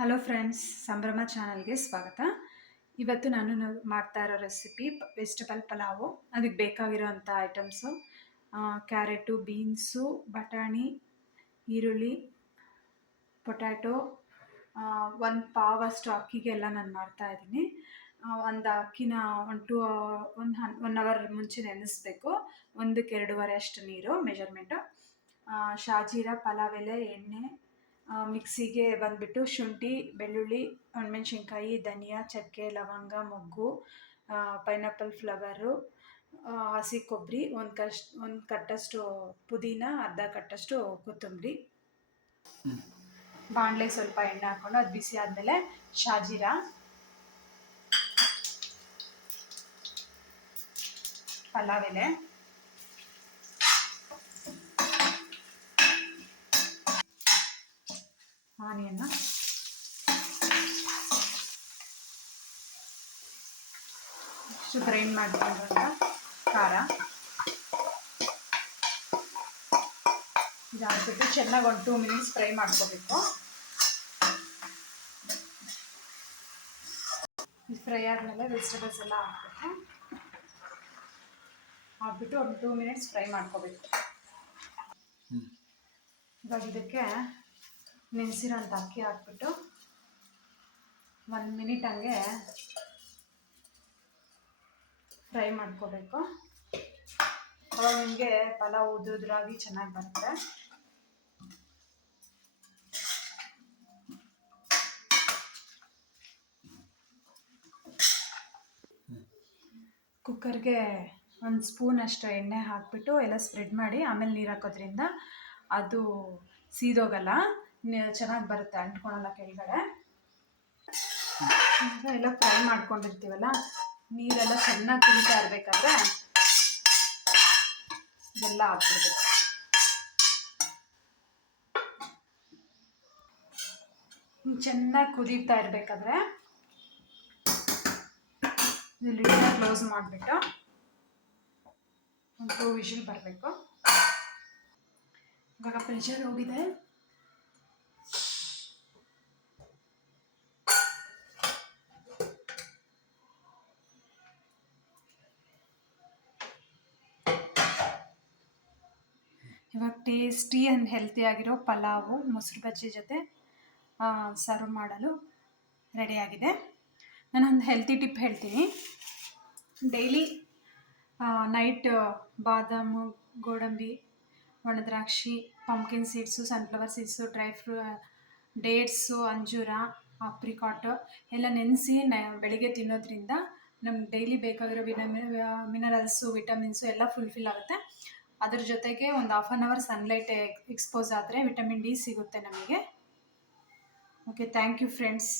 Hello friends, ಸಂಭ್ರಮ ಚಾನಲ್ಗೆ ಸ್ವಾಗತ. ಇವತ್ತು ನಾನು ಮಾಡ್ತಾ ಇರೋ ರೆಸಿಪಿ ವೆಜಿಟಬಲ್ ಪಲಾವು. ಅದಕ್ಕೆ ಬೇಕಾಗಿರೋಂಥ ಐಟಮ್ಸು ಕ್ಯಾರೆಟು, ಬೀನ್ಸು, ಬಟಾಣಿ, ಈರುಳ್ಳಿ, ಪೊಟ್ಯಾಟೊ, ಒಂದು ಪಾವಷ್ಟು ಅಕ್ಕಿಗೆಲ್ಲ ನಾನು ಮಾಡ್ತಾಯಿದ್ದೀನಿ. ಒಂದು ಅಕ್ಕಿನ ಒನ್ ಅವರ್ ಮುಂಚೆ ನೆನೆಸ್ಬೇಕು. 1-2 ಅಷ್ಟು ನೀರು ಮೆಜರ್ಮೆಂಟು. ಶಾಜೀರ, ಪಲಾವ್ ಎಲೆ, ಎಣ್ಣೆ, ಮಿಕ್ಸಿಗೆ ಬಂದುಬಿಟ್ಟು ಶುಂಠಿ, ಬೆಳ್ಳುಳ್ಳಿ, ಒಣಮೆಣ್ಸಿನ್ಕಾಯಿ, ಧನಿಯಾ, ಚಕ್ಕೆ, ಲವಂಗ, ಮೊಗ್ಗು, ಪೈನಾಪಲ್ ಫ್ಲವರು, ಹಸಿ ಕೊಬ್ಬರಿ, ಒಂದು ಕಟ್ಟಷ್ಟು ಪುದೀನ, ಅರ್ಧ ಕಟ್ಟಷ್ಟು ಕೊತ್ತಂಬರಿ. ಬಾಣಲೆ ಸ್ವಲ್ಪ ಎಣ್ಣೆ ಹಾಕ್ಕೊಂಡು ಅದು ಬಿಸಿ ಆದಮೇಲೆ ಶಾಜೀರ, ಪಲಾವ್ ಎಲೆ, ಆನಿಯನ್ನ, ಇಷ್ಟು ಗ್ರೈಂಡ್ ಮಾಡಿಕೊಂಡ್ರಂತ ಖಾರ ಇದಾಗ್ಬಿಟ್ಟು ಚೆನ್ನಾಗಿ ಒಂದು 2 ಮಿನಿಟ್ಸ್ ಫ್ರೈ ಮಾಡ್ಕೋಬೇಕು. ಇದು ಫ್ರೈ ಆದಮೇಲೆ ವೆಜಿಟೇಬಲ್ಸ್ ಎಲ್ಲ ಹಾಕ್ಬಿಟ್ಟು ಒಂದು 2 ಮಿನಿಟ್ಸ್ ಫ್ರೈ ಮಾಡ್ಕೋಬೇಕು. ಇವಾಗ ಇದಕ್ಕೆ ನೆನೆಸಿರೋಂಥ ಅಕ್ಕಿ ಹಾಕ್ಬಿಟ್ಟು 1 ಮಿನಿಟ್ ಹಂಗೆ ಫ್ರೈ ಮಾಡ್ಕೋಬೇಕು. ಅವಾಗ ನಿಮಗೆ ಪಲಾವ್ ಉದುರಾಗಿ ಚೆನ್ನಾಗಿ ಬರುತ್ತೆ. ಕುಕ್ಕರ್ಗೆ 1 ಸ್ಪೂನ್ ಅಷ್ಟು ಎಣ್ಣೆ ಹಾಕಿಬಿಟ್ಟು ಎಲ್ಲ ಸ್ಪ್ರೆಡ್ ಮಾಡಿ ಆಮೇಲೆ ನೀರು ಹಾಕೋದ್ರಿಂದ ಅದು ಸೀದೋಗಲ್ಲ, ಚೆನ್ನಾಗಿ ಬರುತ್ತೆ, ಅಂಟ್ಕೊಳಲ್ಲ ಕೆಳಗಡೆ. ಎಲ್ಲ ಫ್ರೈ ಮಾಡ್ಕೊಂಡಿರ್ತೀವಲ್ಲ, ನೀರೆಲ್ಲ ಚೆನ್ನಾಗಿ ಕುದೀತಾ ಇರಬೇಕಾದ್ರೆ ಇದೆಲ್ಲ ಹಾಕ್ಬಿಡ್ಬೇಕು. ಚೆನ್ನಾಗಿ ಕುದೀತಾ ಇರಬೇಕಾದ್ರೆ ಇದು ಲಿಡ್ನ ಕ್ಲೋಸ್ ಮಾಡಿಬಿಟ್ಟು ಒಂದು 2 ವಿಷಲ್ ಬರಬೇಕು. ಇವಾಗ ಪ್ರೆಷರ್ ಹೋಗಿದೆ. ಇವಾಗ ಟೇಸ್ಟಿ ಆ್ಯಂಡ್ ಹೆಲ್ತಿಯಾಗಿರೋ ಪಲಾವು ಮೊಸರು ಬಜ್ಜಿ ಜೊತೆ ಸರ್ವ್ ಮಾಡಲು ರೆಡಿಯಾಗಿದೆ. ನಾನೊಂದು ಹೆಲ್ತಿ ಟಿಪ್ ಹೇಳ್ತೀನಿ. ಡೈಲಿ ನೈಟ್ ಬಾದಾಮು, ಗೋಡಂಬಿ, ಒಣದ್ರಾಕ್ಷಿ, pumpkin seeds, sunflower seeds, dates, ಅಂಜೂರ, ಆಪ್ರಿಕಾಟು ಎಲ್ಲ ನೆನೆಸಿ ಬೆಳಿಗ್ಗೆ ತಿನ್ನೋದ್ರಿಂದ ನಮ್ಗೆ ಡೈಲಿ ಬೇಕಾಗಿರೋ ಮಿನರಲ್ಸು, ವಿಟಮಿನ್ಸು ಎಲ್ಲ ಫುಲ್ಫಿಲ್ ಆಗುತ್ತೆ. ಅದ್ರ ಜೊತೆಗೆ ಒಂದು 1/2 ಅವರ್ ಸನ್ಲೈಟ್ ಎಕ್ಸ್ಪೋಸ್ ಆದರೆ ವಿಟಮಿನ್ ಡಿ ಸಿಗುತ್ತೆ ನಮಗೆ. Okay, thank you friends.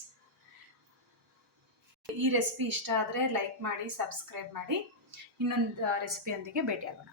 ಈ ರೆಸಿಪಿ ಇಷ್ಟ ಆದರೆ ಲೈಕ್ ಮಾಡಿ, ಸಬ್ಸ್ಕ್ರೈಬ್ ಮಾಡಿ. ಇನ್ನೊಂದು ರೆಸಿಪಿಯೊಂದಿಗೆ ಭೇಟಿಯಾಗೋಣ.